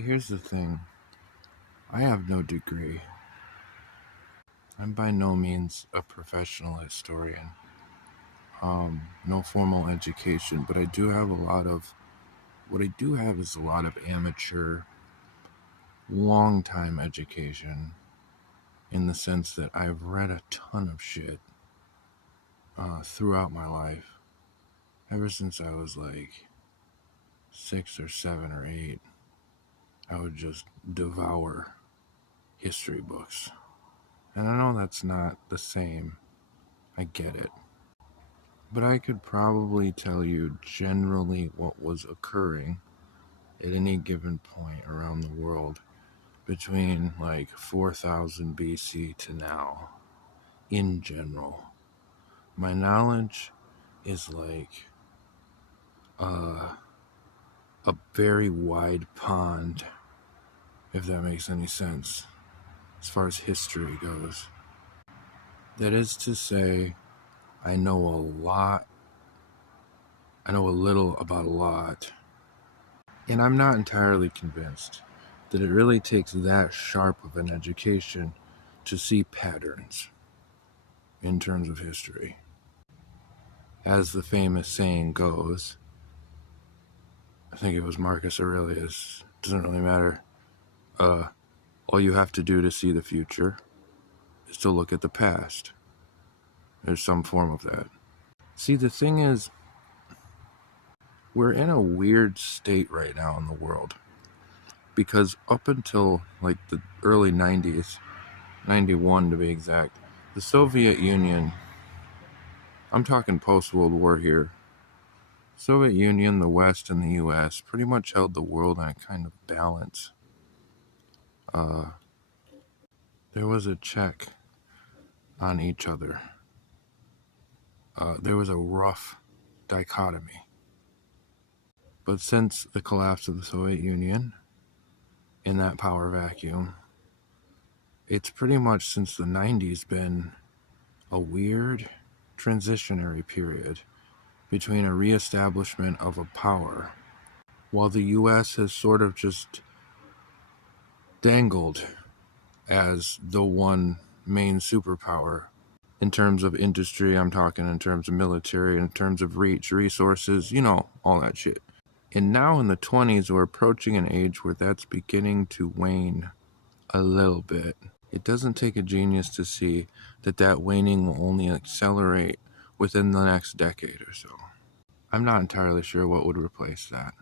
Here's the thing. I have no degree. I'm by no means a professional historian. No formal education, but I do have what I do have is a lot of amateur, long time education, in the sense that I've read a ton of shit throughout my life. Ever since I was like 6 or 7 or 8, I would just devour history books. And I know that's not the same. I get it. But I could probably tell you generally what was occurring at any given point around the world between like 4000 BC to now, in general. My knowledge is like a very wide pond, if that makes any sense, as far as history goes. That is to say, I know a little about a lot, and I'm not entirely convinced that it really takes that sharp of an education to see patterns in terms of history. As the famous saying goes, I think it was Marcus Aurelius, doesn't really matter, all you have to do to see the future is to look at the past. There's some form of that. See, the thing is, we're in a weird state right now in the world, because up until like the early 90s, 91 to be exact, the Soviet Union, I'm talking post-World War here, Soviet Union, the West, and the US pretty much held the world in a kind of balance. There was a check on each other. There was a rough dichotomy. But since the collapse of the Soviet Union, in that power vacuum, it's pretty much since the 90s been a weird transitionary period between a reestablishment of a power, while the US has sort of just dangled as the one main superpower. In terms of industry, I'm talking in terms of military, in terms of reach, resources, all that shit. And now in the 20s, we're approaching an age where that's beginning to wane a little bit. It doesn't take a genius to see that waning will only accelerate within the next decade or so. I'm not entirely sure what would replace that.